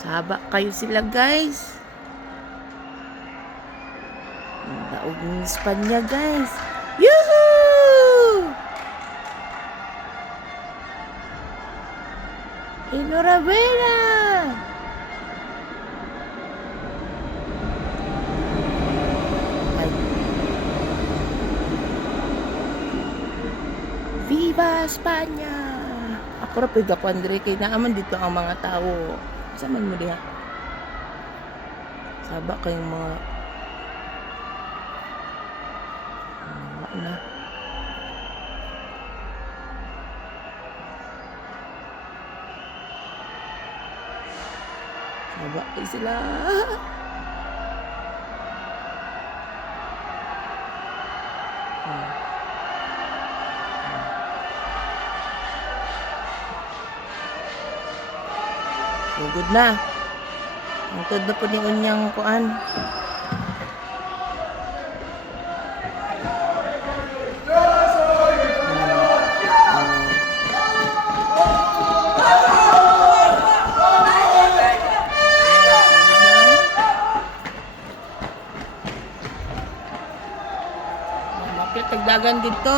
Saba kayo sila, guys. Ang daog ng Espanya, guys. Yuhuu! Enhorabuena! Ay. Viva Espanya! Ako rapid ako, Andre, kay naaman dito ang mga tao. Saman mo diha. Saba kayong mga na. Saba kayo sila. Sugod na. Angtud na po ni unyang kuan. Mapit tagdagan dito.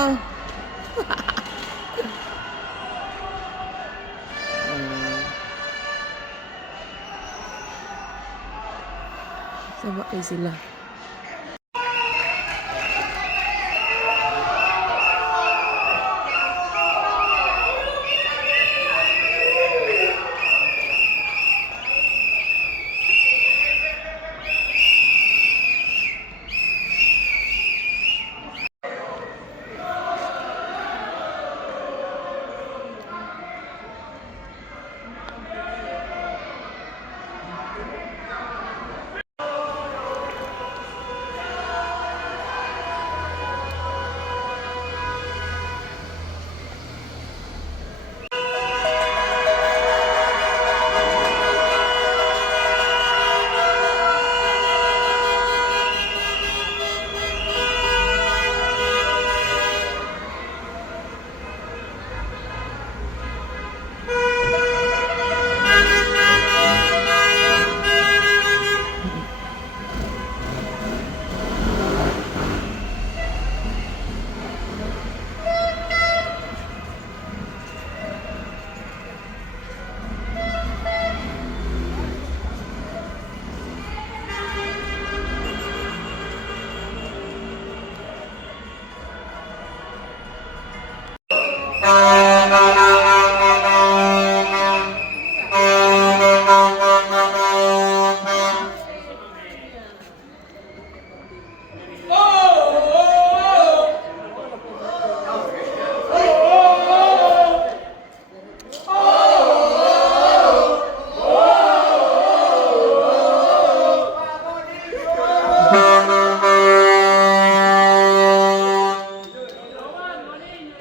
Saba kayo sila.